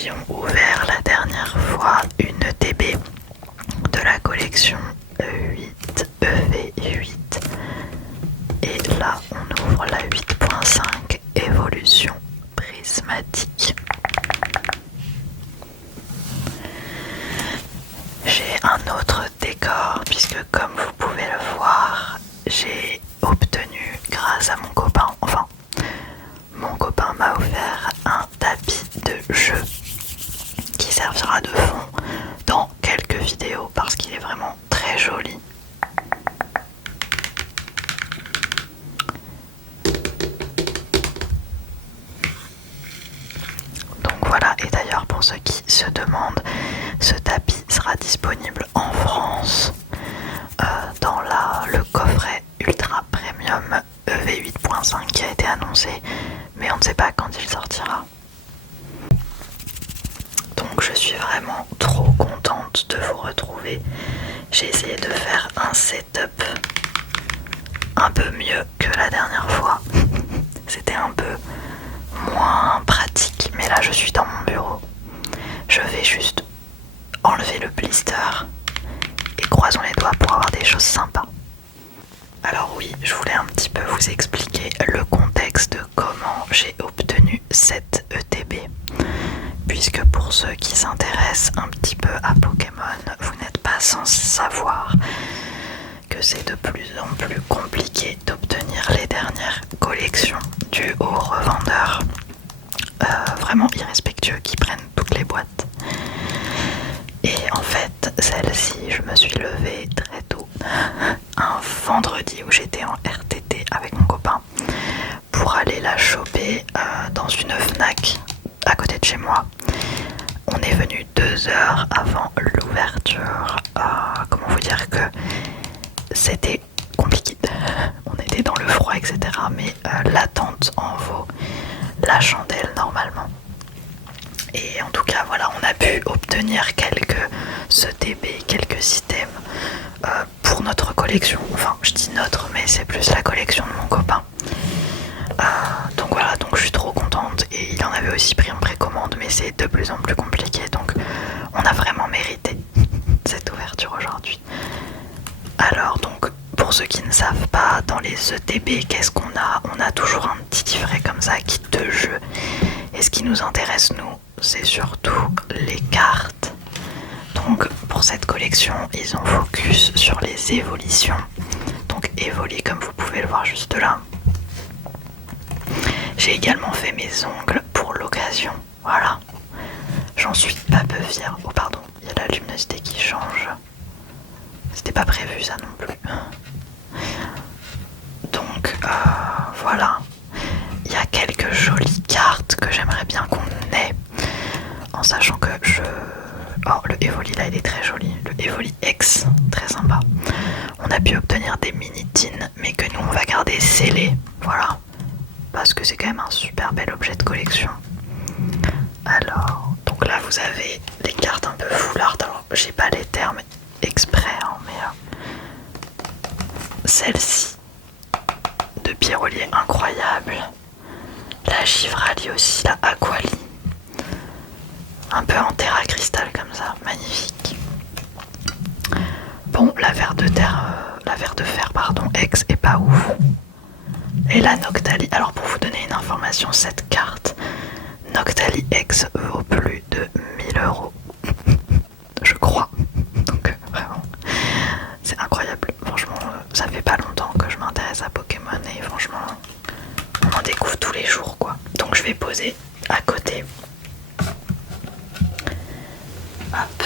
avions ouvert la dernière fois une TB de la collection E8, EV8. Et là, on ouvre la 8.5 Évolution prismatique. J'ai un autre décor puisque comme vous pouvez le voir, j'ai obtenu grâce à mon copain, enfin mon copain m'a offert un tapis de jeu qui servira de fond dans quelques vidéos parce qu'il est vraiment très joli. Donc voilà, et d'ailleurs pour ceux qui se demandent, ce tapis sera disponible en France dans le coffret Ultra Premium EV8.5 qui a été annoncé, mais on ne sait pas quand il sortira. Donc je suis vraiment trop contente de vous retrouver. J'ai essayé de faire un setup un peu mieux que la dernière fois. C'était un peu moins pratique, mais là je suis dans mon bureau. Je vais juste enlever le blister et croisons les doigts pour avoir des choses sympas. Alors oui, je voulais un petit peu vous expliquer le contexte de comment j'ai obtenu cette ETB. Puisque pour ceux qui s'intéressent un petit peu à Pokémon, vous n'êtes pas sans savoir que c'est de plus en plus compliqué d'obtenir les dernières collections dues aux revendeurs vraiment irrespectueux qui prennent toutes les boîtes. Et en fait, celle-ci, je me suis levée très tôt, un vendredi où j'étais en RTT avec mon copain, pour aller la choper dans une Fnac à côté de chez moi. On est venu 2 heures avant l'ouverture. Comment vous dire que c'était compliqué. On était dans le froid, etc. Mais l'attente en vaut la chandelle normalement. Et en tout cas, voilà, on a pu obtenir quelques ETB, quelques items pour notre collection. Enfin, je dis notre, mais c'est plus la collection de mon copain. Donc voilà, donc je suis trop contente. Et il en avait aussi pris en précommande, mais c'est de plus en plus compliqué. Donc on a vraiment mérité cette ouverture aujourd'hui. Alors donc, pour ceux qui ne savent pas, dans les ETB, qu'est-ce qu'on a? On a toujours un petit livret comme ça, kit de jeu. Et ce qui nous intéresse, nous, c'est surtout les cartes. Donc pour cette collection, ils ont focus sur les évolutions. Donc Evoli, comme vous pouvez le voir juste là. J'ai également fait mes ongles pour l'occasion. Voilà. J'en suis pas peu fière. Oh pardon, il y a la luminosité qui change. C'était pas prévu ça non plus. Donc voilà. Il y a quelques jolies cartes que j'aimerais bien qu'on ait. En sachant que oh, le Evoli là il est très joli. Le Evoli X, très sympa. On a pu obtenir des mini-tines, mais que nous on va garder scellés. Voilà. Parce que c'est quand même un super bel objet de collection. Alors, donc là vous avez les cartes un peu full art. Alors j'ai pas les termes exprès, hein, mais celle-ci de Pyrolier incroyable. La Givrali aussi, la Aquali. Un peu en terre à cristal comme ça, magnifique. Bon, la verre de fer, pardon, ex est pas ouf. Et la Noctali, alors pour vous donner une information, cette carte Noctali X vaut plus de 1000 €, je crois. Donc vraiment, c'est incroyable. Franchement, ça fait pas longtemps que je m'intéresse à Pokémon et franchement, on en découvre tous les jours quoi. Donc je vais poser à côté. Hop.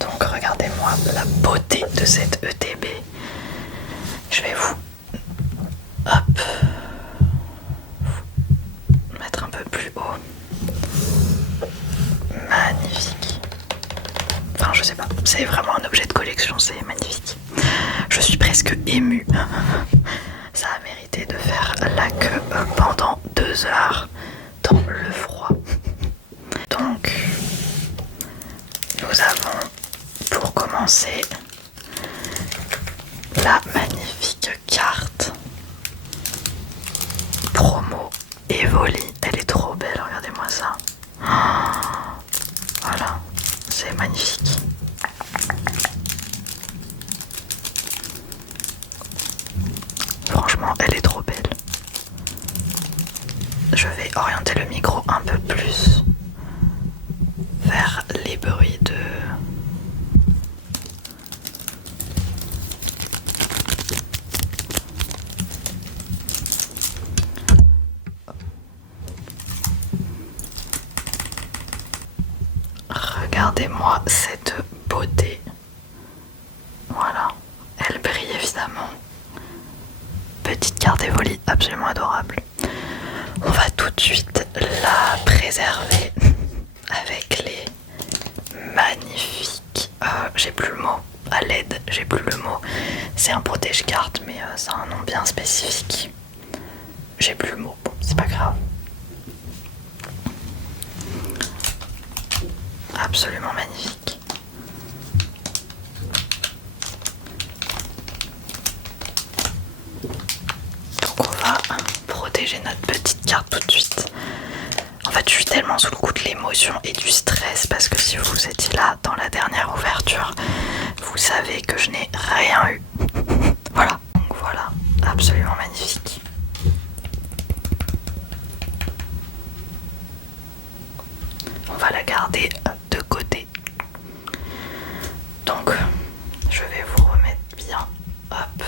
Donc regardez-moi la beauté de cette ETB. Je vais vous mettre un peu plus haut. Magnifique. Enfin je sais pas, c'est vraiment un objet de collection, c'est magnifique. Je suis presque émue. Ça a mérité de faire la queue pendant 2 heures dans le froid. Donc nous avons pour commencer la magnifique carte promo regardez-moi cette beauté. Voilà, elle brille évidemment. Petite carte Evoli absolument adorable. On va tout de suite la préserver avec les magnifiques... j'ai plus le mot. À LED, j'ai plus le mot. C'est un protège-carte, mais ça a un nom bien spécifique. J'ai plus le mot. Bon, c'est pas grave. Absolument magnifique. Donc on va protéger notre petite carte tout de suite. En fait je suis tellement sous le coup de l'émotion et du stress parce que si vous étiez là dans la dernière ouverture, vous savez que je n'ai rien eu. Voilà, donc voilà, absolument magnifique. On va la garder de côté. Donc je vais vous remettre bien. Hop.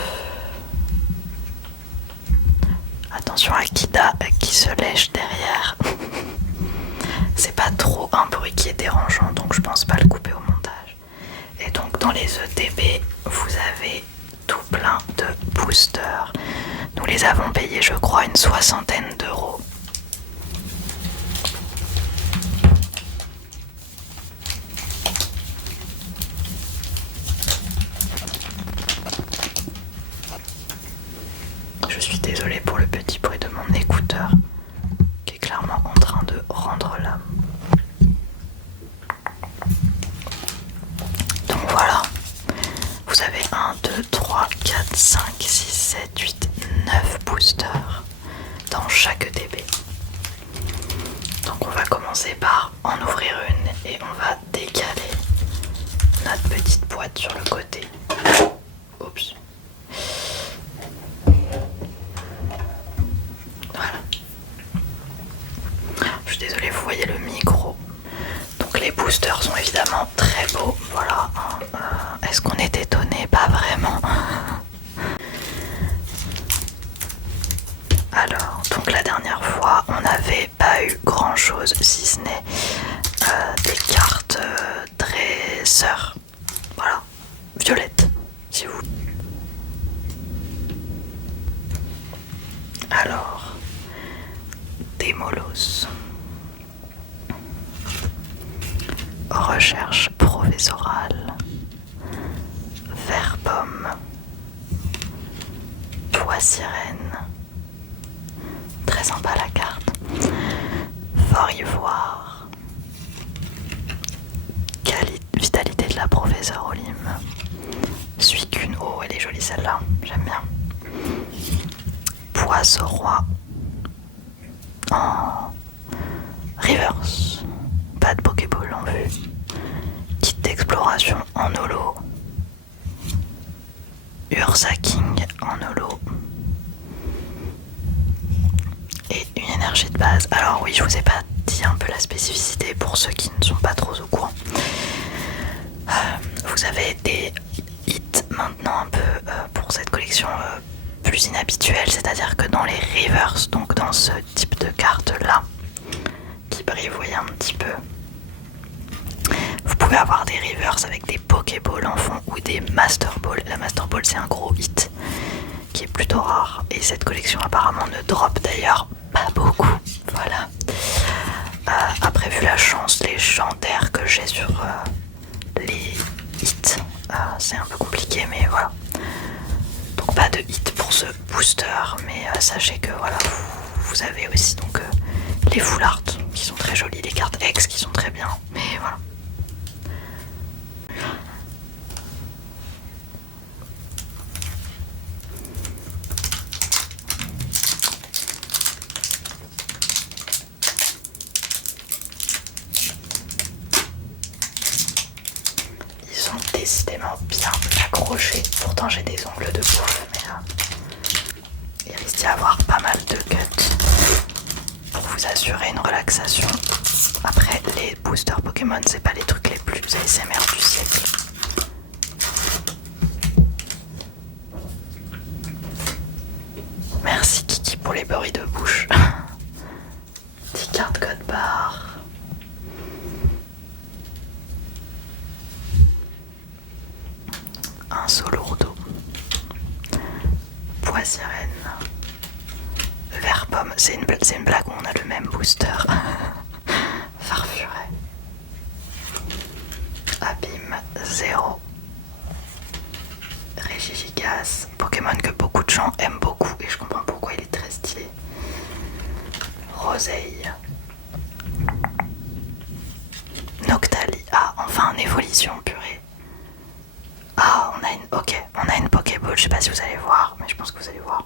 Attention à Kida qui se lèche derrière. C'est pas trop un bruit qui est dérangeant, donc je pense pas le couper au montage. Et donc dans les ETB, vous avez tout plein de boosters. Nous les avons payés, je crois, une 60aine d'euros. Je suis désolée pour le petit bruit de mon écouteur qui est clairement en train de rendre l'âme. Donc voilà, vous avez 1, 2, 3, 4, 5, 6, 7, 8, 9 boosters dans chaque ETB. Donc on va commencer par en ouvrir une et on va décaler notre petite boîte sur le côté. Oups. Voilà. Je suis désolée, vous voyez le micro. Donc les boosters sont évidemment très beaux. Voilà. Est-ce qu'on est étonné? Pas vraiment. Alors, donc la dernière fois, on n'avait pas eu grand chose si ce n'est des cartes dresseurs. Voilà. Violettes, si vous. Alors, des molosses. Recherche professorale. Vert pomme. Pois sirène. Très sympa la carte. Fort ivoire. Vitalité de la professeure Olim. Suis qu'une. Oh, elle est jolie celle-là. J'aime bien. Poisson roi. Oh. Reverse. Pas de Pokéball en vue. Kit d'exploration en holo. Ursa King en holo. Et une énergie de base. Alors oui, je vous ai pas dit un peu la spécificité pour ceux qui ne sont pas trop au courant. Vous avez des hits maintenant un peu pour cette collection plus inhabituelle, c'est-à-dire que dans les reverse, donc dans ce type de carte là, qui brille, vous voyez un petit peu, vous pouvez avoir des reverse avec des Pokéballs en fond ou des Master Ball. La Master Ball c'est un gros hit qui est plutôt rare et cette collection apparemment ne drop d'ailleurs pas beaucoup. Voilà. Après vu la chance légendaire que j'ai sur les hits, c'est un peu compliqué mais voilà. Donc pas de hit pour ce booster, mais sachez que voilà, vous avez aussi donc les full art qui sont très jolis, les cartes X qui sont très bien, mais voilà. Ils sont décidément bien accrochés, pourtant j'ai des ongles de bouffe, mais il risque d'y avoir pas mal de cuts pour vous assurer une relaxation. Après, les boosters Pokémon, c'est pas les trucs les plus ASMR du siècle. Merci Kiki pour les bruits de bouche. 10 cartes code barre. lourdeau. Pois sirène. Vert pomme. C'est une blague où on a le même booster. Farfuret. Abîme 0. Régigigas. Pokémon que beaucoup de gens aiment beaucoup et je comprends pourquoi il est très stylé. Roseille. Noctali. Ah, enfin en évolution, purée. Ah, on a une Pokéball, je sais pas si vous allez voir, mais je pense que vous allez voir.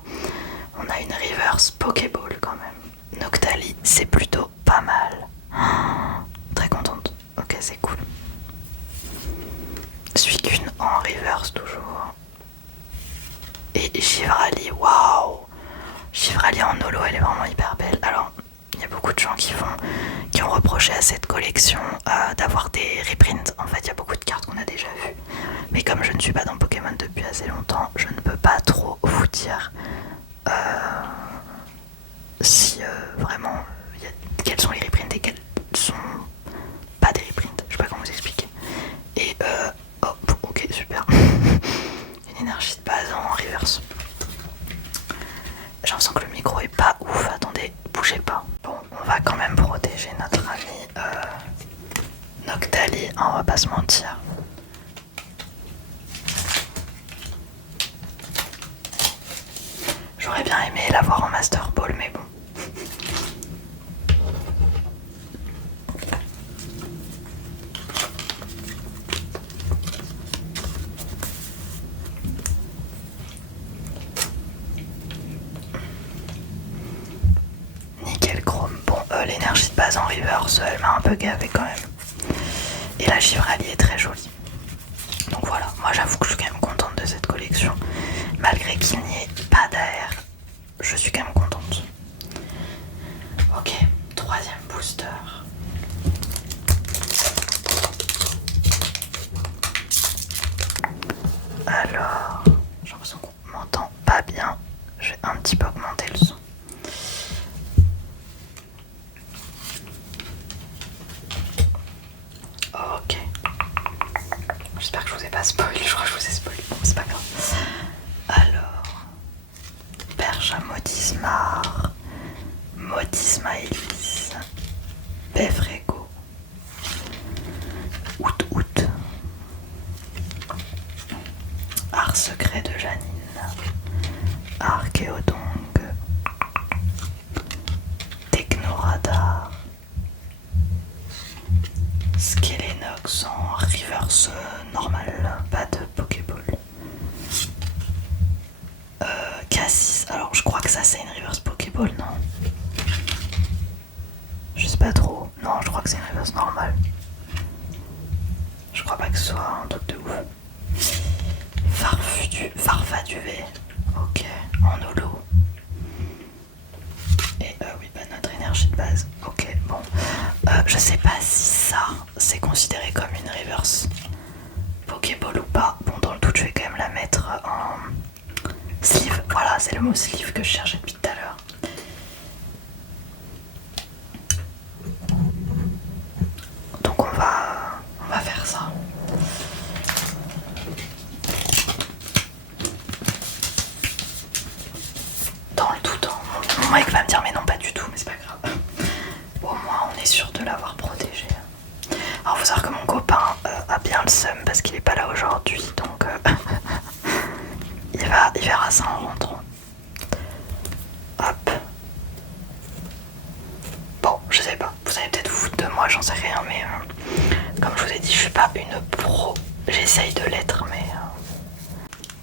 On a une Reverse Pokéball quand même. Noctali, c'est plutôt pas mal. Très contente. Ok, c'est cool. Suicune en reverse toujours. Et Givrali, waouh! Givrali en holo, elle est vraiment hyper belle. Alors, il y a beaucoup de gens qui ont reproché à cette collection d'avoir des reprints. En fait, il y a beaucoup de cartes qu'on a déjà vues. Mais comme je ne suis pas dans Pokémon depuis assez longtemps, je ne peux pas trop vous dire si vraiment quels sont les reprints et quels sont pas des reprints. Je sais pas comment vous expliquer. Et oh, ok, super. Une énergie de base en reverse. J'ai l'impression que le micro est pas ouf. Attendez, bougez pas. Bon, on va quand même protéger notre ami Noctali, hein, on va pas se mentir. J'aurais bien aimé l'avoir en Master Ball, mais bon. Nickel chrome. Bon, l'énergie de base en reverse, elle m'a un peu gavé quand même. Et la Givrali est très jolie. Donc voilà, moi j'avoue que je suis quand même contente de cette collection. Malgré qu'il n'y ait pas d'air, je suis quand même contente. Ok, troisième booster. Alors, j'ai l'impression qu'on m'entend pas bien. Je vais un petit peu augmenter le son. Ok. J'espère que je vous ai pas spoil. Je crois que je vous ai spoil. Bon, c'est pas grave. Alors, Percha Modismar, Modismaelis, Befrego, Out, Art secret de Janine, Archéodong, Technoradar, Skelenox en reverse normal, pas de Pokéball. Cassis, alors je crois que ça c'est une reverse Pokéball, non? Je sais pas trop. Non, je crois que c'est une reverse normale. Je crois pas que ce soit un truc de ouf. Farfaduvé. Ok, en holo. Et oui, bah notre énergie de base. Ok, bon. Je sais pas si ça c'est considéré comme une reverse Pokéball ou pas. Bon, dans le doute, je vais quand même la mettre en sleeve. Voilà, c'est le mot sleeve que je cherchais depuis tout à l'heure. Donc on va faire ça. Dans le doute, mon mec va me dire mais non pas du tout, mais c'est pas grave. Au moins on est sûr de l'avoir protégé. Alors faut savoir que mon copain a bien le seum parce qu'il est pas là aujourd'hui, donc il verra ça en rentrant. Hop. Bon, je sais pas, vous allez peut-être vous foutre de moi, j'en sais rien, mais comme je vous ai dit, je suis pas une pro. J'essaye de l'être, mais...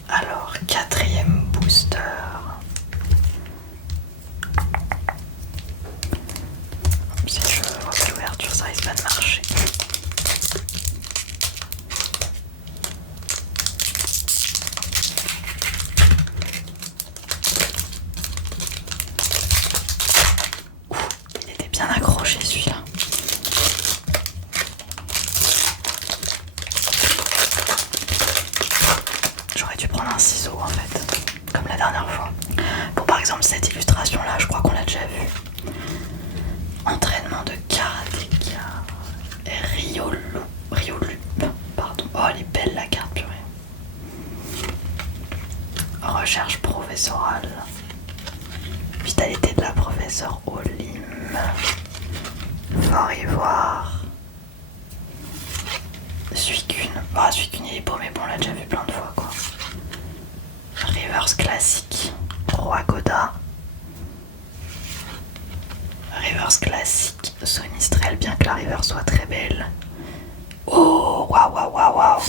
Alors, quatrième booster. Si je vois pas l'ouverture, ça risque pas de marcher. Il était bien accroché celui-là. J'aurais dû prendre un ciseau en fait, comme la dernière fois. Pour par exemple cette illustration là, je crois qu'on l'a déjà vu. Entraînement de karatéka. Riolu, pardon. Oh elle est belle la carte, purée. Trésor au lime. Fort Ivoire. Suicune. Ah, Suicune il est beau, mais bon, on l'a déjà vu plein de fois quoi. Reverse classique. Roi Goda. Reverse classique. Sonistrel, bien que la reverse soit très belle. Oh, waouh, waouh, waouh, waouh.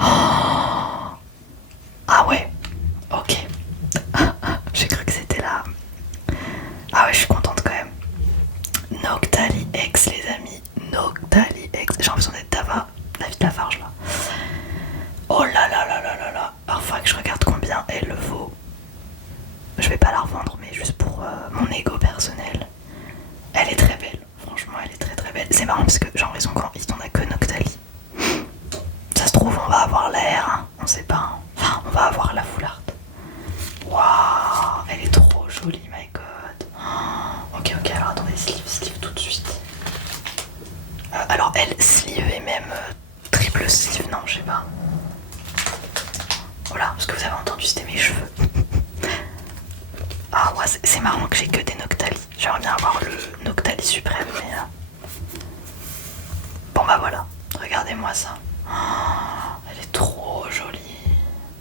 Oh. Ah ouais, ok. J'ai cru que c'était là. Ah ouais, je suis contente quand même. Noctali X, les amis. Noctali X. J'ai l'impression d'être David Lafarge là. Oh là là là là là là. Alors, faudrait que je regarde combien elle vaut. Je vais pas la revendre, mais juste pour mon ego personnel. Elle est très belle. Franchement, elle est très très belle. C'est marrant parce que j'ai l'impression qu'on n'a que Noctali. Ça se trouve, on va avoir l'air, hein. On sait pas. Hein. Enfin, on va avoir la foularde. Waouh, elle est trop jolie, my god. Oh, ok, ok, alors attendez, sleeve tout de suite. Alors elle, sleeve et même triple sleeve, non, je sais pas. Voilà, ce que vous avez entendu, c'était mes cheveux. Ah ouais, c'est marrant que j'ai que des Noctali. J'aimerais bien avoir le Noctali suprême, mais... Bon bah voilà, regardez-moi ça. Oh, elle est trop jolie.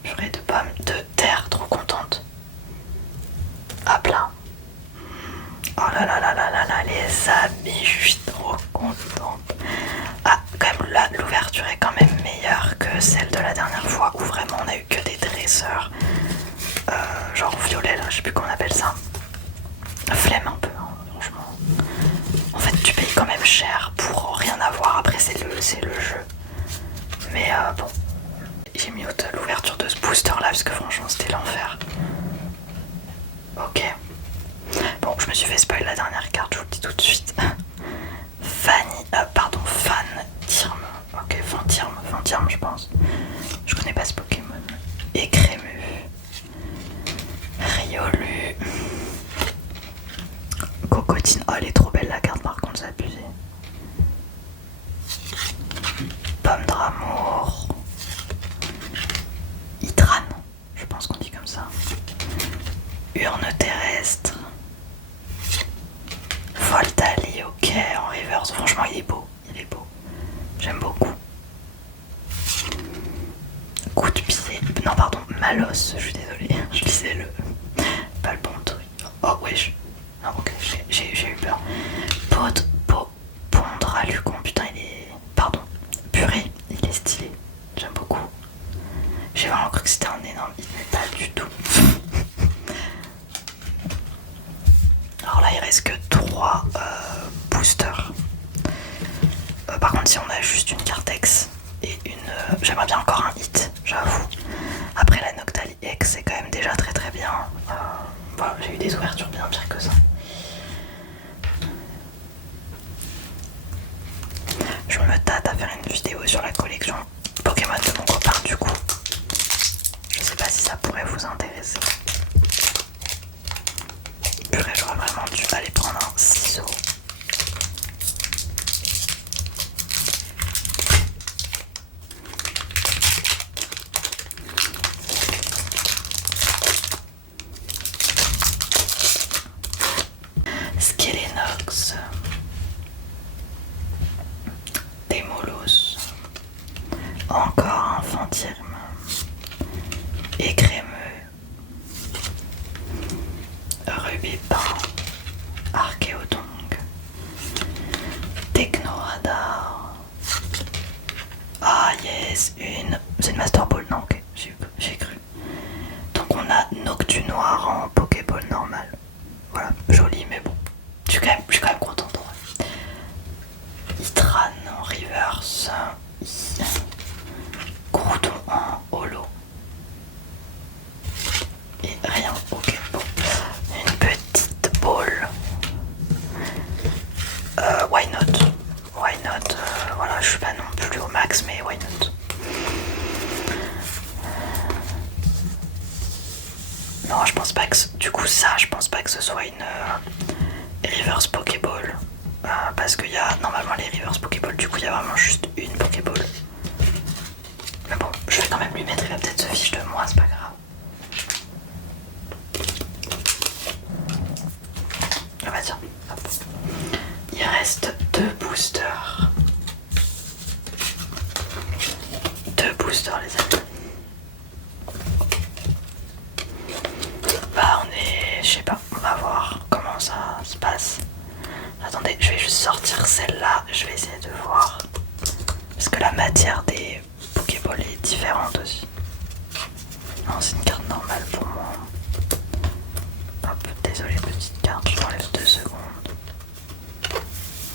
Purée de pommes de terre, trop contente. Hop là. Oh là là là là là là, les amis, je suis trop contente. Ah, quand même, là, l'ouverture est quand même meilleure que celle de la dernière fois où vraiment on a eu que des dresseurs. Genre violet là, je sais plus comment on appelle ça. Flemme un peu, hein, franchement. En fait, tu payes quand même cher pour rien avoir. Après, c'est le jeu. Mais bon. J'ai mis l'ouverture de ce booster là parce que franchement, c'était l'enfer. Ok. Bon, je me suis fait spoil la dernière carte, je vous le dis tout de suite. Fan Tirme. Ok, Fantirme, je pense. Je connais pas ce Pokémon. Écrému. Riolu. Cocotine. Oh, elle est trop belle la carte, par contre, c'est abusé. Pomme d'amour. Itran. Je pense qu'on dit comme ça. Urne terrestre. Voltali, ok, en reverse. Franchement, il est beau. J'aime beaucoup. Coup de pied. Non, pardon, Malos. Je suis désolée. Je lisais pas le bon truc. Oh, wesh. Non, ok, j'ai eu peur. Pondra Lucon. Putain, il est. Pardon. Purée, il est stylé. J'aime beaucoup. J'ai vraiment cru que c'était un énorme hit, mais pas du tout. Alors là, il reste que 3 boosters. Par contre, si on a juste une carte X et une... j'aimerais bien encore un hit, j'avoue. Après, la Noctali X, c'est quand même déjà très très bien. Voilà, j'ai eu des ouvertures bien pires que ça. Je me tâte à faire une vidéo sur la collection Pokémon de mon copain, du coup. Je sais pas si ça pourrait vous intéresser. Purée, j'aurais vraiment dû aller prendre un ciseau. Skelenox. Démolos. Encore un Fantirme. Écrémeux. Rubipin. Archéodong. Technoradar. Ah yes, c'est une Master Ball, non, ok, j'ai cru. Donc on a Noctunoir en Pokéball normal. Voilà, joli, mais bon. Je suis quand même contente. Itran en reverse. Groudon en holo. Et rien, ok, bon. Une petite ball. Why not? Voilà, je suis pas non plus au max, mais why not? Non, je pense pas que du coup je pense pas que ce soit une reverse Pokéball. Parce qu'il y a normalement les reverse Pokéball, du coup il y a vraiment juste une Pokéball. Mais bon, je vais quand même lui mettre, il va peut-être se fiche de moi, c'est pas grave. On va dire. boosters les amis. Bah on est... je sais pas, on va voir comment ça se passe. Attendez, je vais juste sortir celle-là, je vais essayer de voir. Parce que la matière des Pokéballs est différente aussi. Non, c'est une carte normale pour moi. Hop, désolé petite carte, je t'enlève 2 secondes.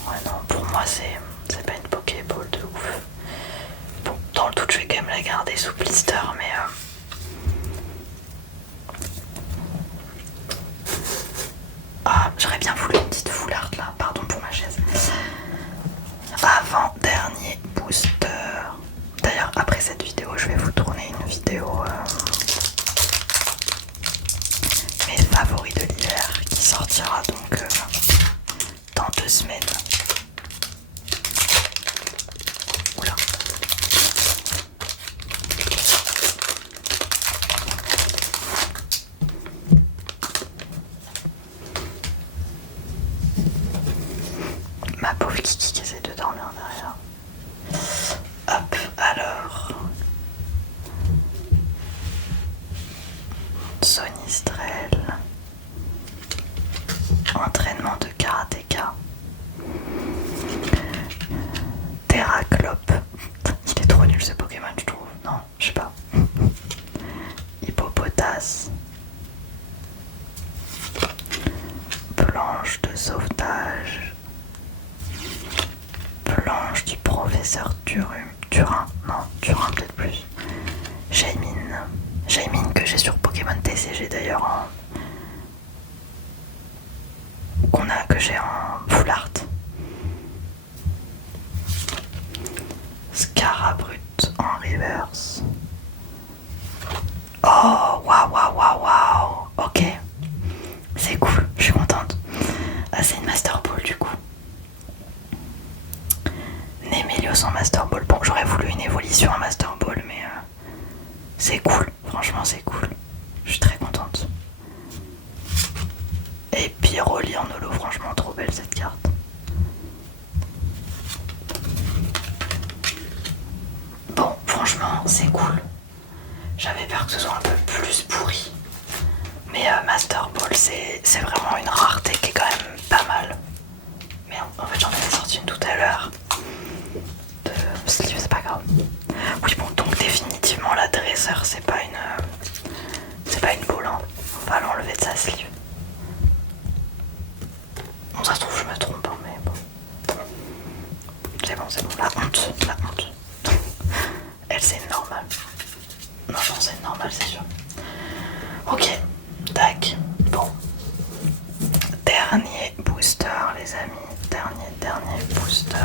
Ouais non, pour moi c'est pas une Pokéball de ouf. Bon, dans le doute je vais quand même la garder sous blister, mais... Ah, j'aurais bien voulu une petite full art là, pardon pour ma chaise. Avant-dernier booster. D'ailleurs, après cette vidéo, je vais vous tourner une vidéo mes favoris de l'hiver qui sortira donc dans 2 semaines. Oula. Ma pauvre Kiki qui essaie de dormir derrière. Hop, alors. Sonistrel. Entraînement de karatéka. Terraclope. Il est trop nul ce Pokémon, je trouve. Non, je sais pas. Hippopotas. Planche de sauvetage. Planche du professeur Turin. Non, Turin peut-être plus. Jaimine que j'ai sur Pokémon TCG d'ailleurs que j'ai en full art. Scarabrut en reverse. Oh waouh. Ok. C'est cool, je suis contente. Ah, c'est une Master Ball du coup. Némélios en Master Ball. Bon, j'aurais voulu une évolution en Master Ball, mais c'est cool. Franchement, c'est cool. Je suis très contente. Et puis Rolly en holo, franchement, trop belle cette carte. Bon, franchement, c'est cool. J'avais peur que ce soit un peu plus pourri. Mais Master Ball, c'est vraiment une rareté qui est quand même pas mal. Mais en fait, j'en avais sorti une tout à l'heure. De sleeve, c'est pas grave. Oui, bon, donc définitivement, la dresseur, c'est pas une boule, hein. On va l'enlever de sa sleeve. Bon, ça se trouve, je me trompe, hein, mais bon. C'est bon, la honte. Elle, c'est une normale. Non, c'est une normale, c'est sûr. Ok, tac. Bon. Dernier booster, les amis. Dernier booster.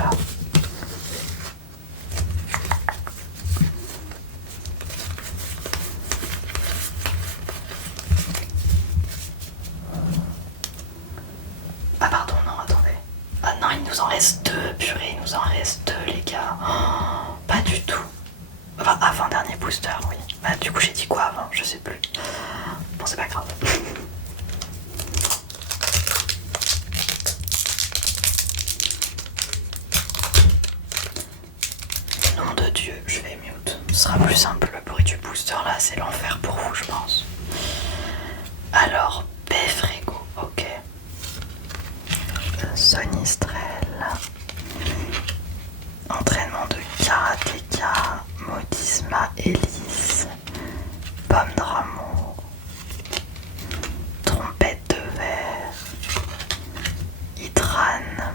Ah pardon, non, attendez. Ah non, il nous en reste 2, purée, il nous en reste 2, les gars. Oh, pas du tout. Enfin, avant-dernier booster, oui. Bah du coup, j'ai dit quoi avant? Je sais plus. Bon, c'est pas grave. Nom de Dieu, je vais mute. Ce sera plus simple, le bruit du booster là, c'est l'enfer pour vous, je pense. Alors, Beffrego, ok. Sonistrel. Entraînement de karatéka. Modisma Elise. Pomme d'amour. Trompette de verre. Hydran.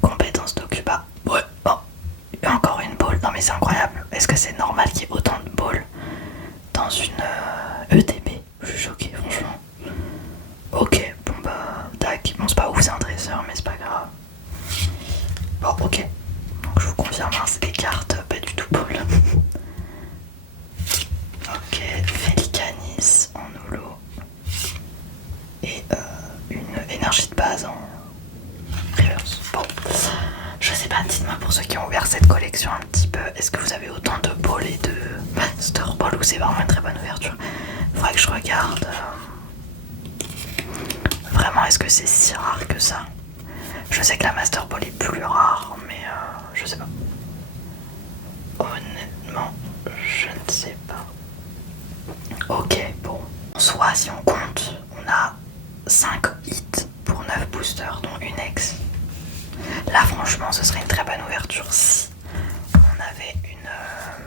Compétence d'Okuba. Ouais, bon. Encore une ball. Non mais c'est incroyable. Est-ce que c'est normal qu'il y ait autant de balls dans une ETB? Je suis choquée, franchement. Ok, bon bah, tac. Bon, c'est pas ouf, c'est un dresseur, mais c'est pas grave. Bon, ok. Donc je vous confirme, hein, c'est des cartes pas du tout ball. Ok, Félicanis en holo. Et une énergie de base en reverse. Bon, je sais pas, dites-moi pour ceux qui ont ouvert cette collection un petit peu, est-ce que vous avez autant de balls et de Master Ball ou c'est vraiment une très bonne ouverture? Faudrait que je regarde. Vraiment, est-ce que c'est si rare que ça? Je sais que la Master Ball est plus rare, mais je sais pas. Honnêtement, je ne sais pas. Ok, bon. En soi, si on compte, on a 5 hits pour 9 boosters, dont une ex. Là, franchement, ce serait une très bonne ouverture si on avait une...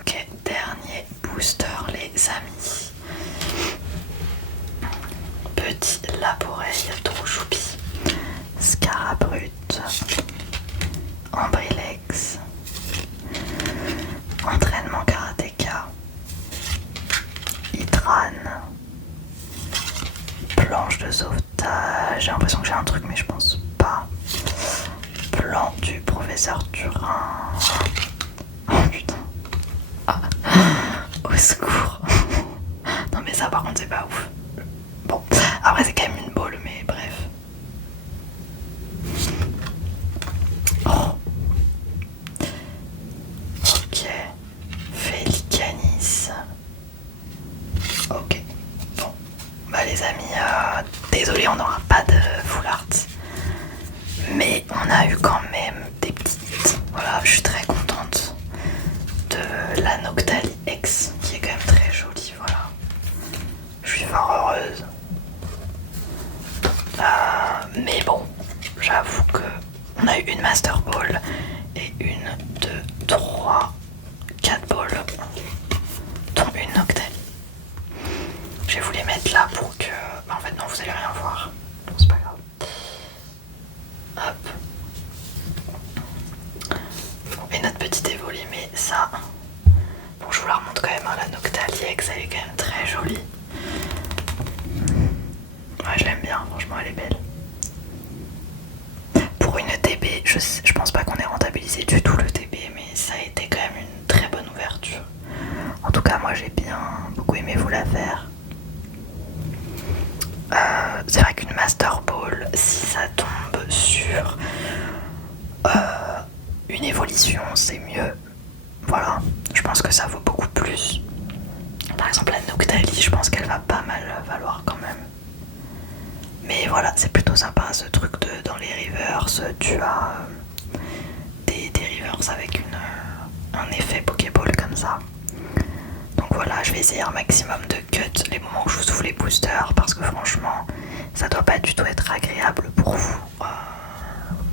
Ok, dernier booster, les amis. Petit Laboreille, trop choupi. Scarabrut. Ambrilex. Entraînement karatéka. Hydran. Planche de sauvetage. J'ai l'impression que j'ai un truc, mais je pense pas. Plan du professeur Turin. Oh putain. Ah. Au secours. Non mais ça par contre c'est pas ouf. Bon, après c'est quand même une balle, mais bref. Oh. Ok. Félicanis. Ok. Bon. Bah les amis, désolé on n'aura pas de full art. Mais on a eu quand même des petites. Voilà, je suis très contente de la Noctali X qui est quand même très jolie, voilà. Je suis fort heureuse. Mais bon, j'avoue que on a eu une Master Ball et une, deux, trois, 4 balls, dont une Noctali. Je vais vous les mettre là pour que... Bah, en fait non, vous allez rien voir. Bon, c'est pas grave. Hop. Bon, et notre petit évoli, mais ça... Bon, je vous la remonte quand même, hein, la Noctali X, elle est quand même très jolie. Ouais, je l'aime bien, franchement, elle est belle. Pour une TB, je pense pas qu'on ait rentabilisé du tout le TB, mais ça a été quand même une très bonne ouverture. En tout cas, moi j'ai bien beaucoup aimé vous la faire. C'est vrai qu'une Master Ball, si ça tombe sur une évolution, c'est mieux. Voilà, je pense que ça vaut beaucoup plus. Par exemple, la Noctali, je pense qu'elle va pas mal valoir quand même. Mais voilà, c'est plutôt sympa ce truc de dans les rivers, tu as des rivers avec un effet Pokéball comme ça. Donc voilà, je vais essayer un maximum de cut les moments où je vous ouvre les boosters parce que franchement, ça doit pas du tout être agréable pour vous.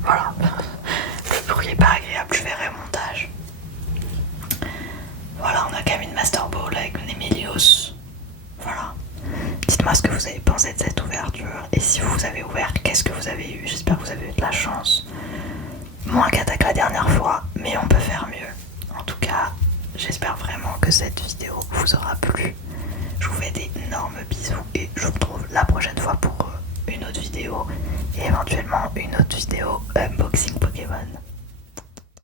Voilà, le bruit est pas agréable, je verrai au montage. Voilà, on a quand même une Master Ball avec une Emilios. Voilà. Dites-moi ce que vous avez pensé de cette ouverture et si vous avez ouvert, qu'est-ce que vous avez eu. J'espère que vous avez eu de la chance. Moins qu'attaque la dernière fois, mais on peut faire mieux. En tout cas, j'espère vraiment que cette vidéo vous aura plu. Je vous fais d'énormes bisous et je vous retrouve la prochaine fois pour une autre vidéo et éventuellement une autre vidéo unboxing Pokémon.